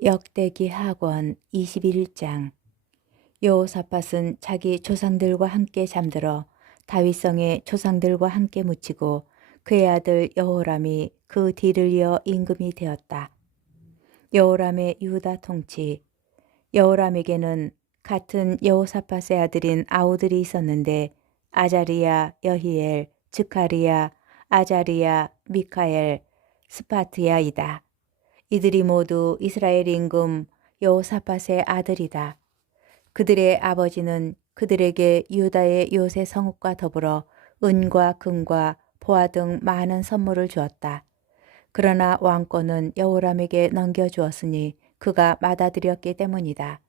역대기 하권 21장. 여호사밧은 자기 조상들과 함께 잠들어 다윗성의 조상들과 함께 묻히고 그의 아들 여호람이 그 뒤를 이어 임금이 되었다. 여호람의 유다 통치. 여호람에게는 같은 여호사밧의 아들인 아우들이 있었는데 아자리야, 여히엘, 즈카리야, 아자리야, 미카엘, 스파트야이다. 이들이 모두 이스라엘 임금 여호사밧의 아들이다. 그들의 아버지는 그들에게 유다의 요새 성읍과 더불어 은과 금과 보화 등 많은 선물을 주었다. 그러나 왕권은 여호람에게 넘겨주었으니 그가 받아들였기 때문이다.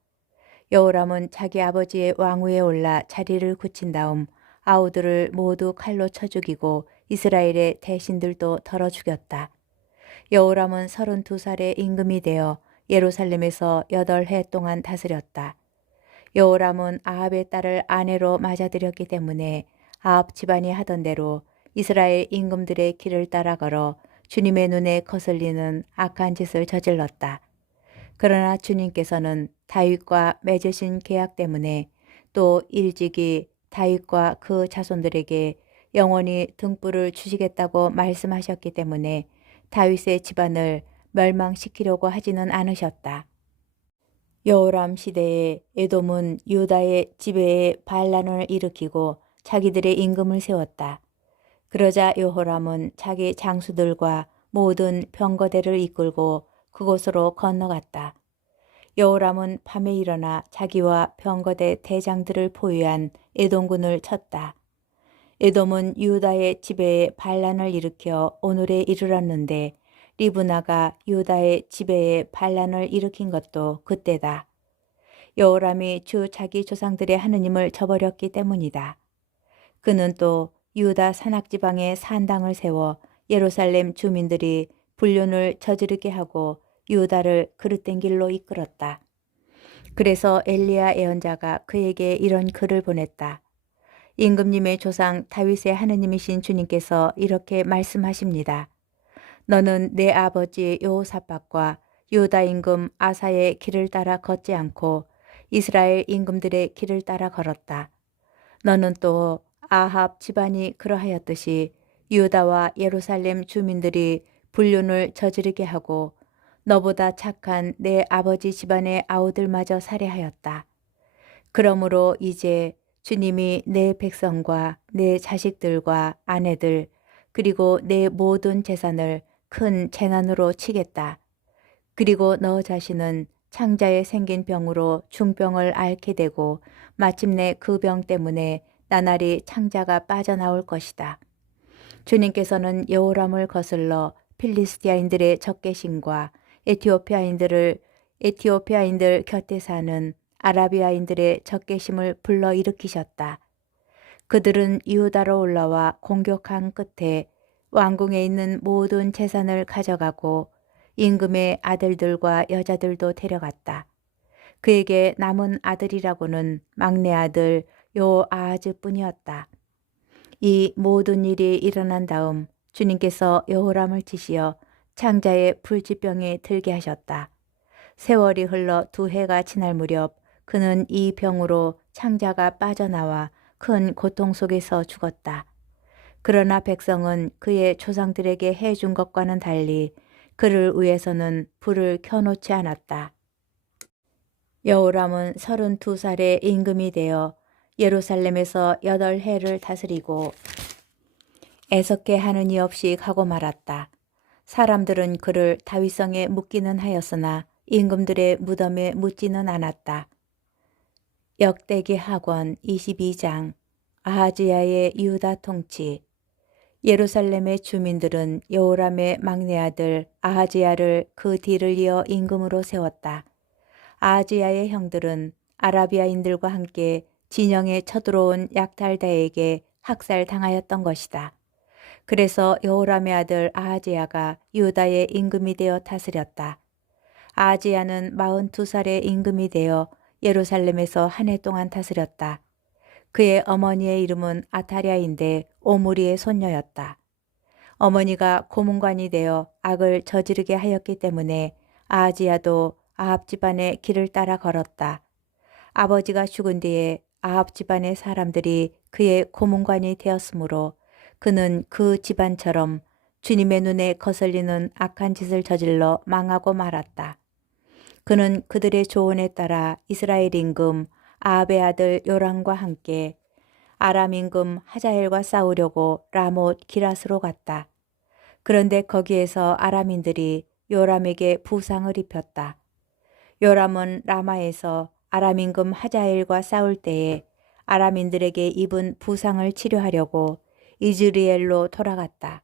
여호람은 자기 아버지의 왕위에 올라 자리를 굳힌 다음 아우들을 모두 칼로 쳐 죽이고 이스라엘의 대신들도 덜어 죽였다. 여호람은 32살의 임금이 되어 예루살렘에서 8해 동안 다스렸다. 여호람은 아합의 딸을 아내로 맞아들였기 때문에 아합 집안이 하던 대로 이스라엘 임금들의 길을 따라 걸어 주님의 눈에 거슬리는 악한 짓을 저질렀다. 그러나 주님께서는 다윗과 맺으신 계약 때문에 또 일찍이 다윗과 그 자손들에게 영원히 등불을 주시겠다고 말씀하셨기 때문에 다윗의 집안을 멸망시키려고 하지는 않으셨다. 여호람 시대에 에돔은 유다의 지배에 반란을 일으키고 자기들의 임금을 세웠다. 그러자 여호람은 자기 장수들과 모든 병거대를 이끌고 그곳으로 건너갔다. 여호람은 밤에 일어나 자기와 병거대 대장들을 포위한 에돔군을 쳤다. 에돔은 유다의 지배에 반란을 일으켜 오늘에 이르렀는데 리브나가 유다의 지배에 반란을 일으킨 것도 그때다. 여호람이 주 자기 조상들의 하느님을 저버렸기 때문이다. 그는 또 유다 산악지방에 산당을 세워 예루살렘 주민들이 불륜을 저지르게 하고 유다를 그릇된 길로 이끌었다. 그래서 엘리야 예언자가 그에게 이런 글을 보냈다. 임금님의 조상 다윗의 하느님이신 주님께서 이렇게 말씀하십니다. 너는 내 아버지 여호사밧과 유다 임금 아사의 길을 따라 걷지 않고 이스라엘 임금들의 길을 따라 걸었다. 너는 또 아합 집안이 그러하였듯이 유다와 예루살렘 주민들이 불륜을 저지르게 하고 너보다 착한 내 아버지 집안의 아우들마저 살해하였다. 그러므로 이제 주님이 내 백성과 내 자식들과 아내들 그리고 내 모든 재산을 큰 재난으로 치겠다. 그리고 너 자신은 창자에 생긴 병으로 중병을 앓게 되고 마침내 그 병 때문에 나날이 창자가 빠져나올 것이다. 주님께서는 여호람을 거슬러 필리스티아인들의 적개심과 에티오피아인들 곁에 사는 아라비아인들의 적개심을 불러일으키셨다. 그들은 유다로 올라와 공격한 끝에 왕궁에 있는 모든 재산을 가져가고 임금의 아들들과 여자들도 데려갔다. 그에게 남은 아들이라고는 막내 아들 요아하즈뿐이었다. 이 모든 일이 일어난 다음 주님께서 여호람을 치시어 창자의 불치병에 들게 하셨다. 세월이 흘러 2해가 지날 무렵 그는 이 병으로 창자가 빠져나와 큰 고통 속에서 죽었다. 그러나 백성은 그의 조상들에게 해준 것과는 달리 그를 위해서는 불을 켜놓지 않았다. 여호람은 32살의 임금이 되어 예루살렘에서 8해를 다스리고 애석해 하는 이 없이 가고 말았다. 사람들은 그를 다윗성에 묻기는 하였으나 임금들의 무덤에 묻지는 않았다. 역대기 하권 22장. 아하지야의 유다 통치. 예루살렘의 주민들은 여호람의 막내 아들 아하지야를 그 뒤를 이어 임금으로 세웠다. 아하지야의 형들은 아라비아인들과 함께 진영에 쳐들어온 약탈자에게 학살당하였던 것이다. 그래서 여호람의 아들 아하지야가 유다의 임금이 되어 다스렸다. 아하지야는 42살의 임금이 되어 예루살렘에서 한 해 동안 다스렸다. 그의 어머니의 이름은 아타랴인데 오므리의 손녀였다. 어머니가 고문관이 되어 악을 저지르게 하였기 때문에 아하지야도 아합 집안의 길을 따라 걸었다. 아버지가 죽은 뒤에 아합 집안의 사람들이 그의 고문관이 되었으므로 그는 그 집안처럼 주님의 눈에 거슬리는 악한 짓을 저질러 망하고 말았다. 그는 그들의 조언에 따라 이스라엘 임금 아합의 아들 요람과 함께 아람 임금 하자엘과 싸우려고 라못 기럇으로 갔다. 그런데 거기에서 아람인들이 요람에게 부상을 입혔다. 요람은 라마에서 아람 임금 하자엘과 싸울 때에 아람인들에게 입은 부상을 치료하려고 이즈리엘로 돌아갔다.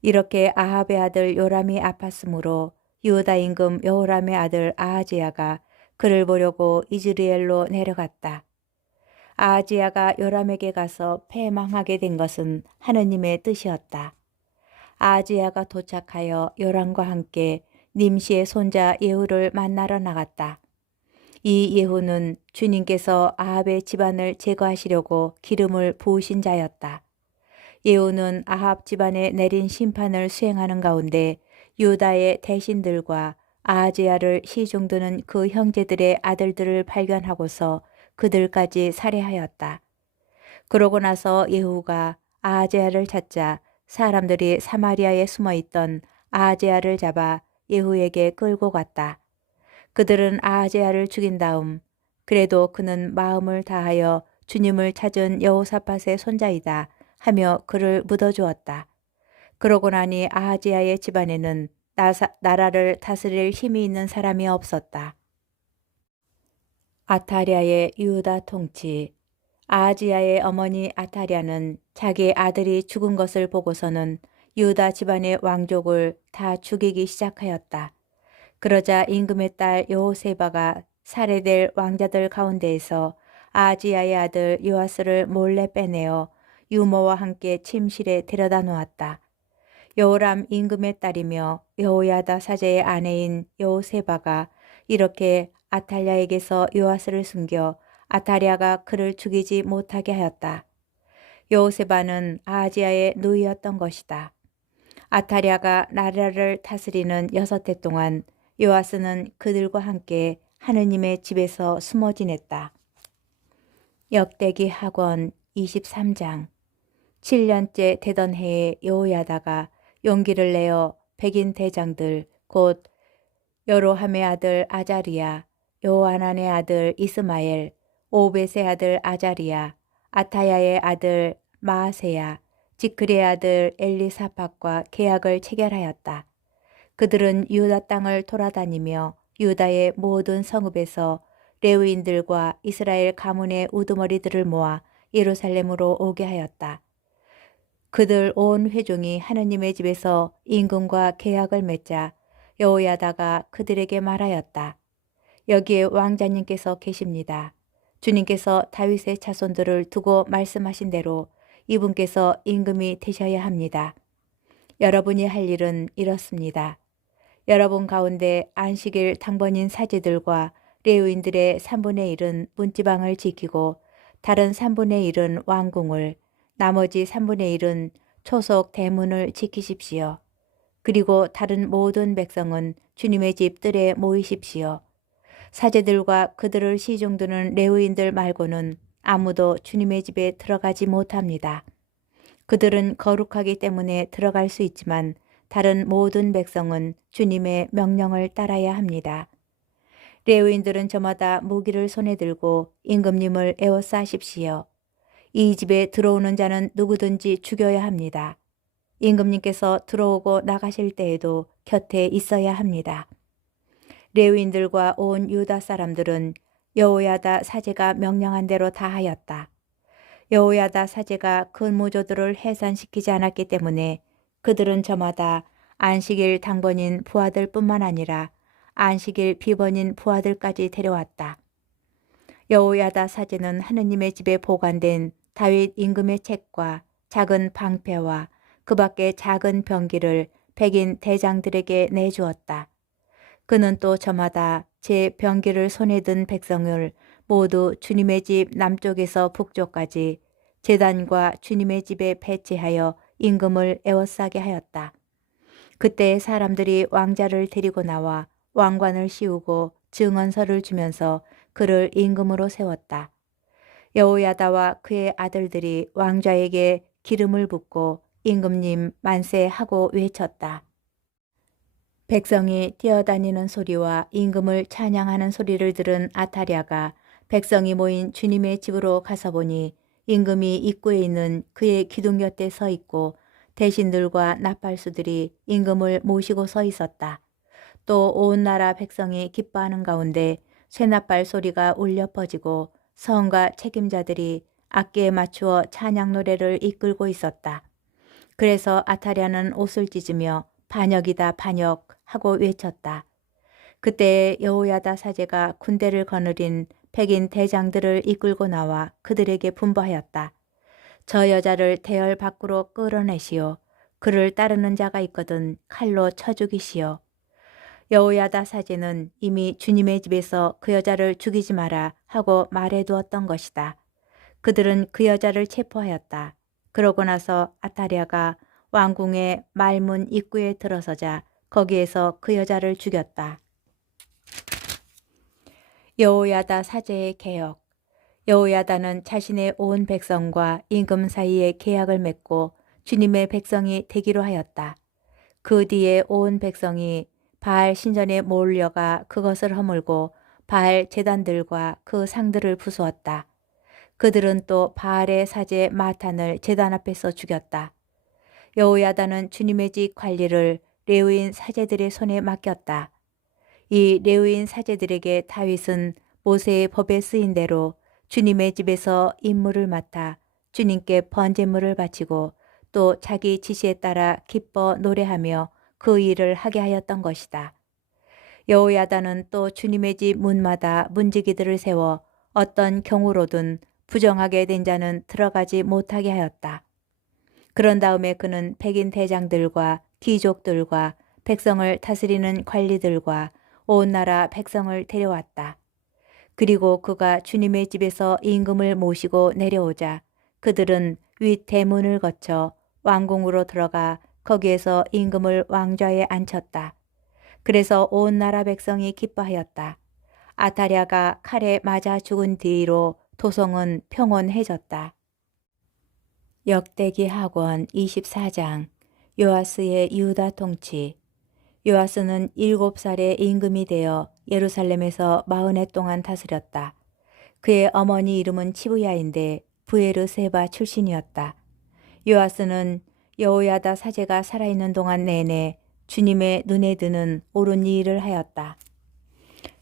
이렇게 아합의 아들 요람이 아팠으므로 유다 임금 여호람의 아들 아하지야가 그를 보려고 이즈리엘로 내려갔다. 아하지야가 요람에게 가서 패망하게 된 것은 하느님의 뜻이었다. 아하지야가 도착하여 요람과 함께 님시의 손자 예후를 만나러 나갔다. 이 예후는 주님께서 아합의 집안을 제거하시려고 기름을 부으신 자였다. 예후는 아합 집안에 내린 심판을 수행하는 가운데 유다의 대신들과 아하지야를 시중드는 그 형제들의 아들들을 발견하고서 그들까지 살해하였다. 그러고 나서 예후가 아하지야를 찾자 사람들이 사마리아에 숨어있던 아하지야를 잡아 예후에게 끌고 갔다. 그들은 아하지야를 죽인 다음 그래도 그는 마음을 다하여 주님을 찾은 여호사밧의 손자이다 하며 그를 묻어주었다. 그러고 나니 아하지야의 집안에는 나라를 다스릴 힘이 있는 사람이 없었다. 아타랴의 유다 통치. 아하지야의 어머니 아타랴는 자기 아들이 죽은 것을 보고서는 유다 집안의 왕족을 다 죽이기 시작하였다. 그러자 임금의 딸 여호세바가 살해될 왕자들 가운데에서 아하지야의 아들 요아스를 몰래 빼내어 유모와 함께 침실에 데려다 놓았다. 여호람 임금의 딸이며 여호야다 사제의 아내인 여호세바가 이렇게 아탈랴에게서 요아스를 숨겨 아타랴가 그를 죽이지 못하게 하였다. 여호세바는 아하지야의 누이였던 것이다. 아타랴가 나라를 다스리는 6해 동안 요아스는 그들과 함께 하느님의 집에서 숨어 지냈다. 역대기 학원 23장. 7년째 되던 해에 여호야다가 용기를 내어 백인 대장들 곧 여로함의 아들 아자리야, 요하난의 아들 이스마엘, 오벳의 아들 아자리야, 아타야의 아들 마아세야, 지크리의 아들 엘리사팍과 계약을 체결하였다. 그들은 유다 땅을 돌아다니며 유다의 모든 성읍에서 레위인들과 이스라엘 가문의 우두머리들을 모아 예루살렘으로 오게 하였다. 그들 온 회중이 하느님의 집에서 임금과 계약을 맺자 여호야다가 그들에게 말하였다. 여기에 왕자님께서 계십니다. 주님께서 다윗의 자손들을 두고 말씀하신 대로 이분께서 임금이 되셔야 합니다. 여러분이 할 일은 이렇습니다. 여러분 가운데 안식일 당번인 사제들과 레위인들의 3분의 1은 문지방을 지키고 다른 3분의 1은 왕궁을, 나머지 3분의 1은 초속 대문을 지키십시오. 그리고 다른 모든 백성은 주님의 집 뜰에 모이십시오. 사제들과 그들을 시중드는 레위인들 말고는 아무도 주님의 집에 들어가지 못합니다. 그들은 거룩하기 때문에 들어갈 수 있지만 다른 모든 백성은 주님의 명령을 따라야 합니다. 레위인들은 저마다 무기를 손에 들고 임금님을 에워싸십시오. 이 집에 들어오는 자는 누구든지 죽여야 합니다. 임금님께서 들어오고 나가실 때에도 곁에 있어야 합니다. 레위인들과 온 유다 사람들은 여호야다 사제가 명령한 대로 다 하였다. 여호야다 사제가 근무조들을 해산시키지 않았기 때문에 그들은 저마다 안식일 당번인 부하들 뿐만 아니라 안식일 비번인 부하들까지 데려왔다. 여호야다 사제는 하느님의 집에 보관된 다윗 임금의 책과 작은 방패와 그 밖에 작은 병기를 백인 대장들에게 내주었다. 그는 또 저마다 제 병기를 손에 든 백성을 모두 주님의 집 남쪽에서 북쪽까지 제단과 주님의 집에 배치하여 임금을 에워싸게 하였다. 그때 사람들이 왕자를 데리고 나와 왕관을 씌우고 증언서를 주면서 그를 임금으로 세웠다. 여호야다와 그의 아들들이 왕좌에게 기름을 붓고 임금님 만세 하고 외쳤다. 백성이 뛰어다니는 소리와 임금을 찬양하는 소리를 들은 아타랴가 백성이 모인 주님의 집으로 가서 보니 임금이 입구에 있는 그의 기둥 곁에 서 있고 대신들과 나팔수들이 임금을 모시고 서 있었다. 또 온 나라 백성이 기뻐하는 가운데 쇠나팔 소리가 울려 퍼지고 성과 책임자들이 악기에 맞추어 찬양 노래를 이끌고 있었다. 그래서 아타랴는 옷을 찢으며 반역이다 반역 하고 외쳤다. 그때 여호야다 사제가 군대를 거느린 백인 대장들을 이끌고 나와 그들에게 분부하였다. 저 여자를 대열 밖으로 끌어내시오. 그를 따르는 자가 있거든 칼로 쳐 죽이시오. 여호야다 사제는 이미 주님의 집에서 그 여자를 죽이지 마라 하고 말해두었던 것이다. 그들은 그 여자를 체포하였다. 그러고 나서 아타랴가 왕궁의 말문 입구에 들어서자 거기에서 그 여자를 죽였다. 여호야다 사제의 개혁. 여호야다는 자신의 온 백성과 임금 사이에 계약을 맺고 주님의 백성이 되기로 하였다. 그 뒤에 온 백성이 바알 신전에 몰려가 그것을 허물고 바알 제단들과 그 상들을 부수었다. 그들은 또 바알의 사제 마탄을 제단 앞에서 죽였다. 여호야다는 주님의 집 관리를 레위인 사제들의 손에 맡겼다. 이 레위인 사제들에게 다윗은 모세의 법에 쓰인 대로 주님의 집에서 임무를 맡아 주님께 번제물을 바치고 또 자기 지시에 따라 기뻐 노래하며 그 일을 하게 하였던 것이다. 여호야다는 또 주님의 집 문마다 문지기들을 세워 어떤 경우로든 부정하게 된 자는 들어가지 못하게 하였다. 그런 다음에 그는 백인 대장들과 귀족들과 백성을 다스리는 관리들과 온 나라 백성을 데려왔다. 그리고 그가 주님의 집에서 임금을 모시고 내려오자 그들은 윗 대문을 거쳐 왕궁으로 들어가 거기에서 임금을 왕좌에 앉혔다. 그래서 온 나라 백성이 기뻐하였다. 아타랴가 칼에 맞아 죽은 뒤로 도성은 평온해졌다. 역대기 학원 24장. 요아스의 유다 통치. 요아스는 7살에 임금이 되어 예루살렘에서 40해 동안 다스렸다. 그의 어머니 이름은 치부야인데 부에르세바 출신이었다. 요아스는 여호야다 사제가 살아있는 동안 내내 주님의 눈에 드는 옳은 일을 하였다.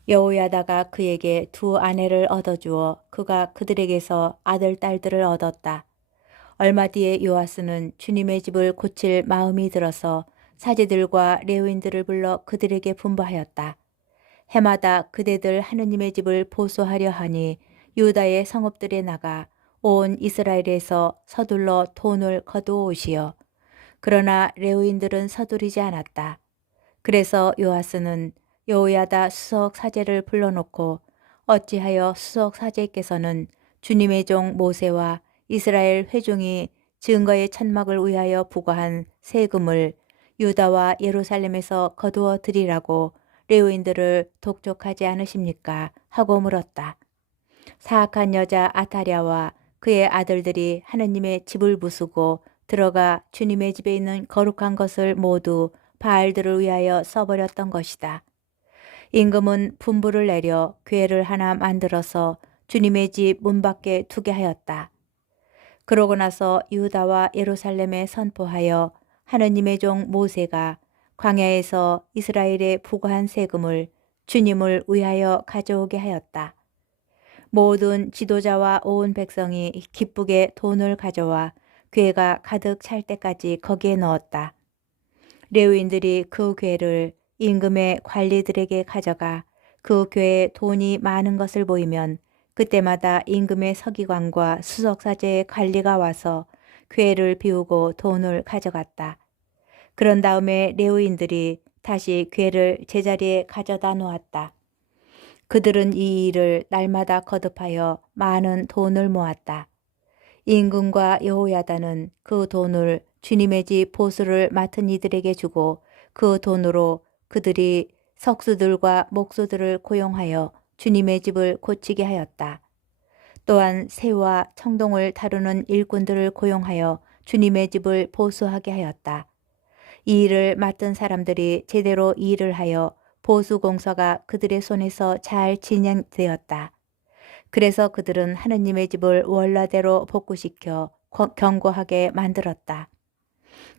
여호야다가 그에게 두 아내를 얻어주어 그가 그들에게서 아들, 딸들을 얻었다. 얼마 뒤에 요아스는 주님의 집을 고칠 마음이 들어서 사제들과 레위인들을 불러 그들에게 분부하였다. 해마다 그대들 하느님의 집을 보수하려 하니 유다의 성읍들에 나가 온 이스라엘에서 서둘러 돈을 거두어오시어. 그러나 레위인들은 서두르지 않았다. 그래서 요아스는 여호야다 수석 사제를 불러놓고 어찌하여 수석 사제께서는 주님의 종 모세와 이스라엘 회중이 증거의 천막을 위하여 부과한 세금을 유다와 예루살렘에서 거두어 드리라고 레위인들을 독촉하지 않으십니까? 하고 물었다. 사악한 여자 아타랴와 그의 아들들이 하느님의 집을 부수고 들어가 주님의 집에 있는 거룩한 것을 모두 바알들을 위하여 써버렸던 것이다. 임금은 분부를 내려 궤를 하나 만들어서 주님의 집 문 밖에 두게 하였다. 그러고 나서 유다와 예루살렘에 선포하여 하느님의 종 모세가 광야에서 이스라엘에 부과한 세금을 주님을 위하여 가져오게 하였다. 모든 지도자와 온 백성이 기쁘게 돈을 가져와 궤가 가득 찰 때까지 거기에 넣었다. 레위인들이 그 궤를 임금의 관리들에게 가져가 그 궤에 돈이 많은 것을 보이면 그때마다 임금의 서기관과 수석사제의 관리가 와서 궤를 비우고 돈을 가져갔다. 그런 다음에 레위인들이 다시 궤를 제자리에 가져다 놓았다. 그들은 이 일을 날마다 거듭하여 많은 돈을 모았다. 임금과 여호야다는 그 돈을 주님의 집 보수를 맡은 이들에게 주고 그 돈으로 그들이 석수들과 목수들을 고용하여 주님의 집을 고치게 하였다. 또한 새와 청동을 다루는 일꾼들을 고용하여 주님의 집을 보수하게 하였다. 이 일을 맡은 사람들이 제대로 일을 하여 보수 공사가 그들의 손에서 잘 진행되었다. 그래서 그들은 하느님의 집을 원래대로 복구시켜 견고하게 만들었다.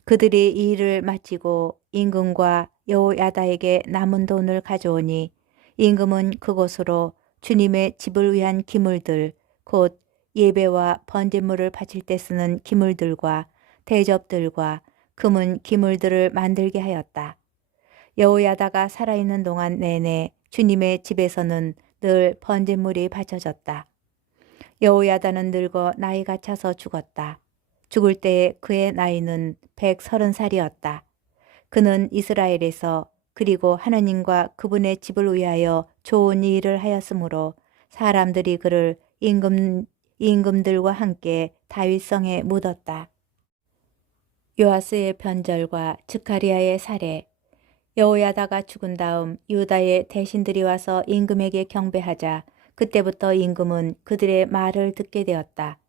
그들이 이 일을 마치고 임금과 여호야다에게 남은 돈을 가져오니 임금은 그곳으로 주님의 집을 위한 기물들, 곧 예배와 번제물을 바칠 때 쓰는 기물들과 대접들과 금은 기물들을 만들게 하였다. 여호야다가 살아있는 동안 내내 주님의 집에서는 늘 번제물이 바쳐졌다. 여호야다는 늙어 나이가 차서 죽었다. 죽을 때에 그의 나이는 130살이었다. 그는 이스라엘에서 그리고 하느님과 그분의 집을 위하여 좋은 일을 하였으므로 사람들이 그를 임금들과 함께 다윗성에 묻었다. 요아스의 변절과 즈카리아의 살해. 여호야다가 죽은 다음 유다의 대신들이 와서 임금에게 경배하자 그때부터 임금은 그들의 말을 듣게 되었다.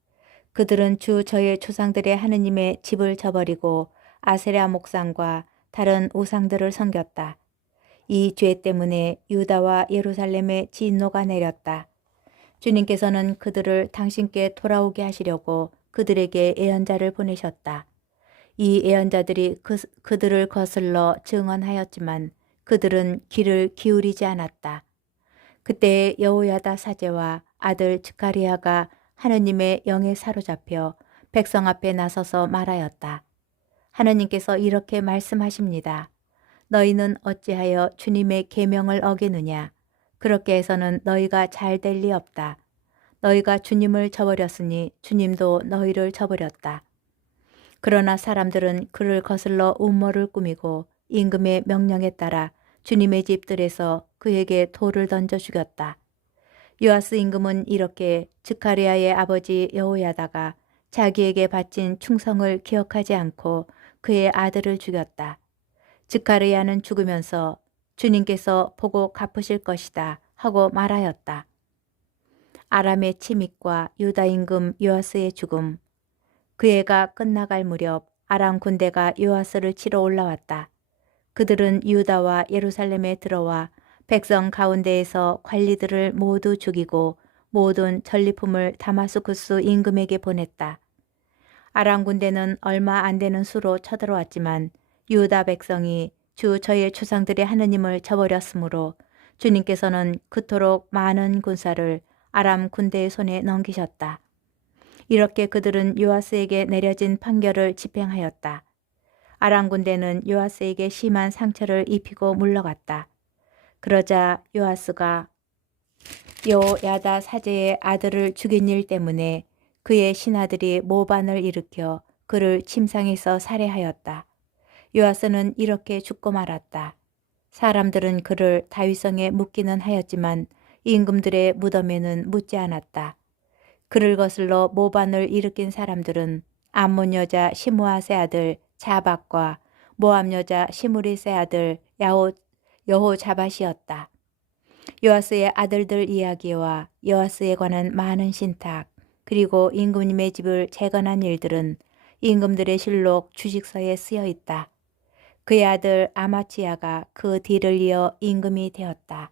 그들은 주 저의 조상들의 하느님의 집을 저버리고 아세라 목상과 다른 우상들을 섬겼다. 이 죄 때문에 유다와 예루살렘에 진노가 내렸다. 주님께서는 그들을 당신께 돌아오게 하시려고 그들에게 예언자를 보내셨다. 이 예언자들이 그들을 거슬러 증언하였지만 그들은 귀를 기울이지 않았다. 그때 여호야다 사제와 아들 즈카리아가 하느님의 영에 사로잡혀 백성 앞에 나서서 말하였다. 하느님께서 이렇게 말씀하십니다. 너희는 어찌하여 주님의 계명을 어기느냐? 그렇게 해서는 너희가 잘 될 리 없다. 너희가 주님을 저버렸으니 주님도 너희를 저버렸다. 그러나 사람들은 그를 거슬러 음모를 꾸미고 임금의 명령에 따라 주님의 집들에서 그에게 돌을 던져 죽였다. 요아스 임금은 이렇게 즈카리아의 아버지 여호야다가 자기에게 바친 충성을 기억하지 않고 그의 아들을 죽였다. 즈카리아는 죽으면서 주님께서 보고 갚으실 것이다 하고 말하였다. 아람의 침입과 유다 임금 요아스의 죽음. 그 해가 끝나갈 무렵 아람 군대가 요아스를 치러 올라왔다. 그들은 유다와 예루살렘에 들어와 백성 가운데에서 관리들을 모두 죽이고 모든 전리품을 다마스쿠스 임금에게 보냈다. 아람 군대는 얼마 안 되는 수로 쳐들어왔지만 유다 백성이 주 저의 조상들의 하느님을 저버렸으므로 주님께서는 그토록 많은 군사를 아람 군대의 손에 넘기셨다. 이렇게 그들은 요아스에게 내려진 판결을 집행하였다. 아람 군대는 요아스에게 심한 상처를 입히고 물러갔다. 그러자 요아스가 여호야다 사제의 아들을 죽인 일 때문에 그의 신하들이 모반을 일으켜 그를 침상에서 살해하였다. 요아스는 이렇게 죽고 말았다. 사람들은 그를 다윗성에 묻기는 하였지만 임금들의 무덤에는 묻지 않았다. 그를 거슬러 모반을 일으킨 사람들은 암몬 여자 시므아세 아들 자박과 모압 여자 시므리세 아들 여호자밧이었다. 요아스의 아들들 이야기와 요아스에 관한 많은 신탁 그리고 임금님의 집을 재건한 일들은 임금들의 실록 주식서에 쓰여 있다. 그의 아들 아마치야가 그 뒤를 이어 임금이 되었다.